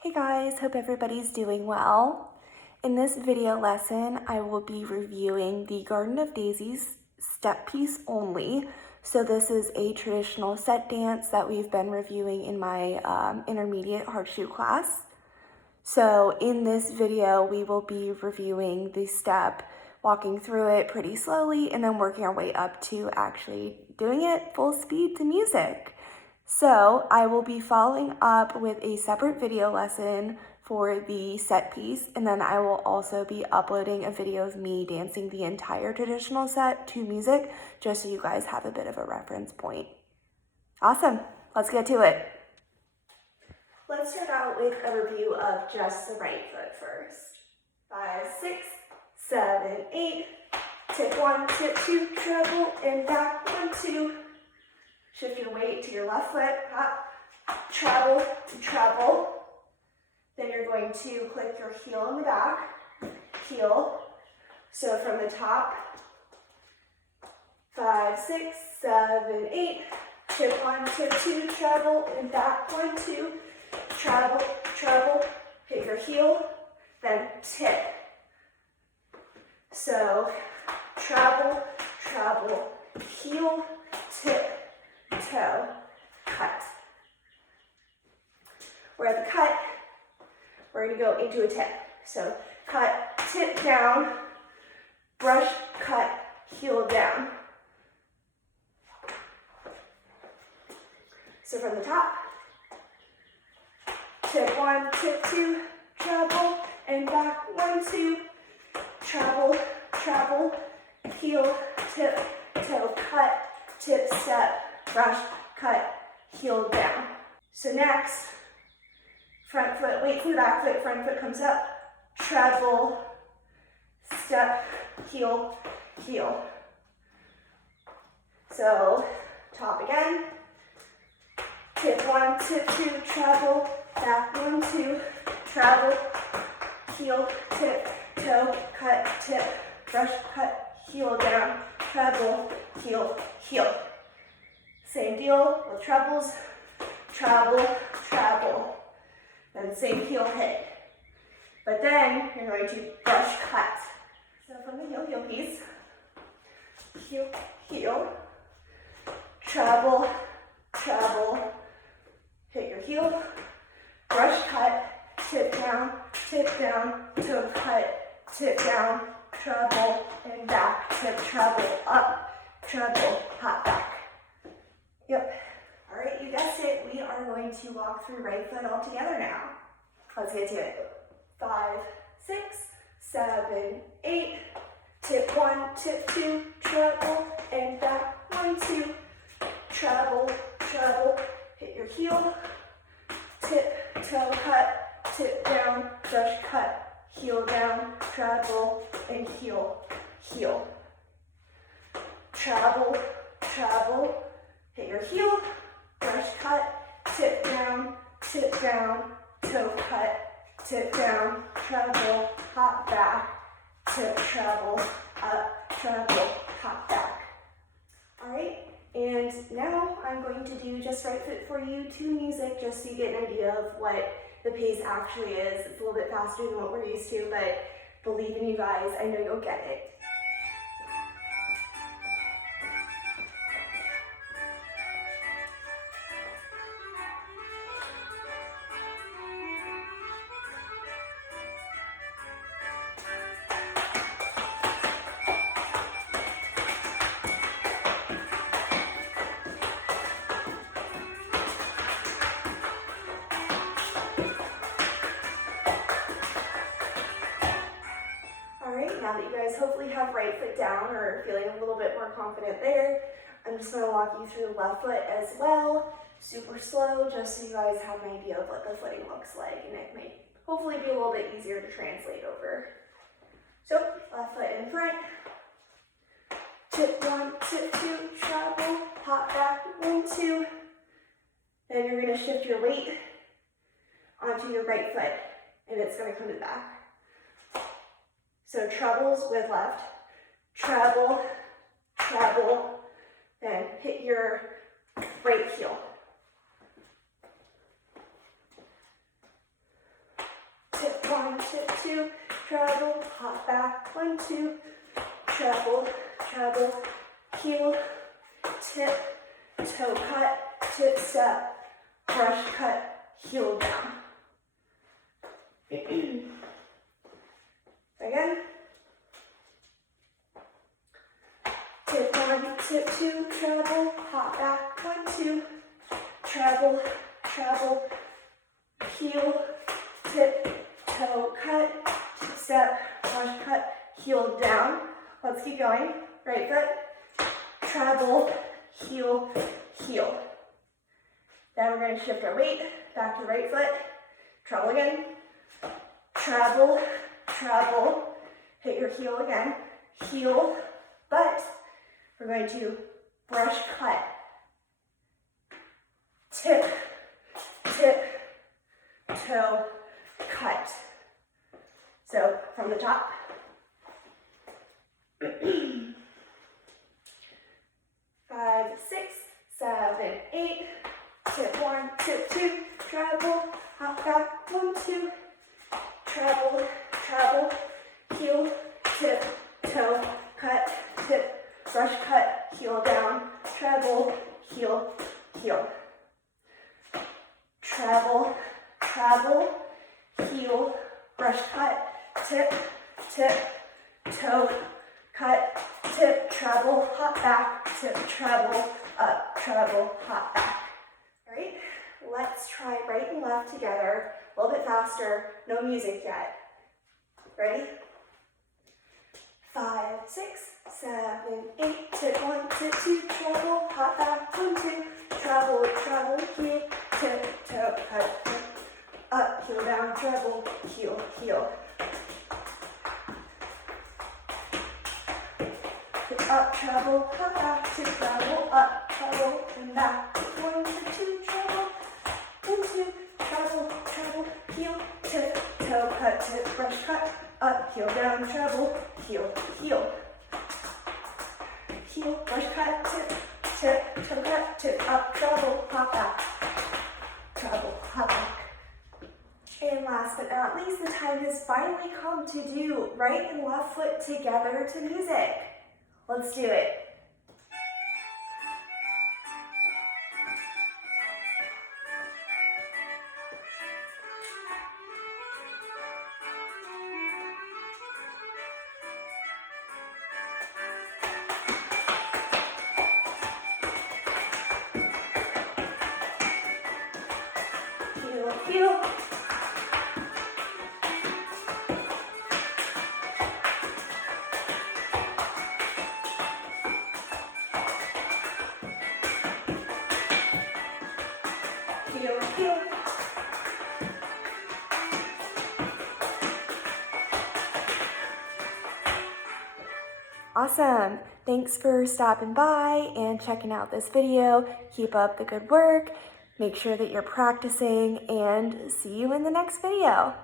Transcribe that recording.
Hey guys, hope everybody's doing well. In this video lesson, I will be reviewing the Garden of Daisies step piece only. So this is a traditional set dance that we've been reviewing in my intermediate Hardshoe class. So in this video, we will be reviewing the step, walking through it pretty slowly, and then working our way up to actually doing it full speed to music. So I will be following up with a separate video lesson for the set piece, and then I will also be uploading a video of me dancing the entire traditional set to music, just so you guys have a bit of a reference point. Awesome, let's get to it. Let's start out with a review of just the right foot first. 5, 6, 7, 8, tip 1, tip 2, treble, and back, 1, 2. Shift your weight to your left foot, hop, treble, treble. Then you're going to click your heel in the back, heel. So from the top, 5, 6, 7, 8, tip 1, tip 2, treble, and back, 1, 2, treble, treble, hit your heel, then tip. So treble, treble, heel, tip, toe, cut. We're at the cut, we're going to go into a tip. So cut, tip down, brush, cut, heel down. So from the top, tip 1, tip 2, treble, and back, 1, 2, treble, treble, heel, tip, toe, cut, tip, step, brush, cut, heel down. So next, front foot, weight from the back foot, front foot comes up, treble, step, heel, heel. So top again, tip 1, tip 2, treble, back, 1, 2, treble, heel, tip, toe, cut, tip, brush, cut, heel down, treble, heel, heel. Same deal with trebles, treble, treble, then same heel hit. But then you're going to brush cut. So from the heel, heel piece, heel, heel, treble, treble, hit your heel, brush cut, tip down, toe cut, tip down, treble, and back, tip, treble, up, treble, hop back. Yep. All right, you guessed it. We are going to walk through right foot all together now. Let's get to it. 5, 6, 7, 8. Tip 1, tip 2, treble, and back, 1, 2. Treble, treble, hit your heel. Tip, toe cut, tip down, brush cut, heel down, treble, and heel, heel. Treble, treble, hit your heel, brush cut, tip down, toe cut, tip down, treble, hop back, tip, treble, up, treble, hop back. All right, and now I'm going to do just right foot for you to music, just so you get an idea of what the pace actually is. It's a little bit faster than what we're used to, but believe in you guys, I know you'll get it. Now that you guys hopefully have right foot down or feeling a little bit more confident there, I'm just going to walk you through the left foot as well, super slow, just so you guys have an idea of what the footing looks like, and it may hopefully be a little bit easier to translate over. So left foot in front, tip 1, tip 2, treble, hop back, 1, 2. Then you're going to shift your weight onto your right foot, and it's going to come to the back. So trebles with left, treble, treble, then hit your right heel. 1, tip 2, treble, hop back, 1, 2, treble, treble, heel, tip, toe cut, tip step, brush cut, heel down. Again. Tip 1, tip 2, treble, hop back, 1, 2, treble, treble, heel, tip, toe cut, tip step, brush cut, heel down. Let's keep going. Right foot, treble, heel, heel. Then we're going to shift our weight back to the right foot, treble again, treble, treble, hit your heel again, heel, but we're going to brush cut, tip, tip, toe, cut. So from the top. 5, 6, 7, 8. Tip 1, tip 2, treble, hop back, 1, 2, treble, treble, heel, tip, toe, cut, tip, brush cut, heel down, treble, heel, heel. Treble, treble, heel, brush cut, tip, tip, toe, cut, tip, treble, hop back, tip, treble, up, treble, hop back. All right, let's try right and left together, a little bit faster, no music yet. Ready? 5, 6, 7, 8, tip 1, tip 2, treble, hop back, 1, 2, treble, treble, heel, tip, toe, cut, tip, up, heel down, treble, heel, heel. Tip up, treble, hop back, tip, treble, up, treble, and back, 1, 2, treble, 1, 2, treble, treble, heel, tip, toe, cut, tip, brush cut, up, heel down, treble, heel, heel. Heel, brush cut, tip, tip, toe cut, tip, up, treble, hop back, treble, hop back. And last but not least, the time has finally come to do right and left foot together to music. Let's do it. Heel, heel. Heel, heel. Awesome. Thanks for stopping by and checking out this video. Keep up the good work. Make sure that you're practicing and see you in the next video.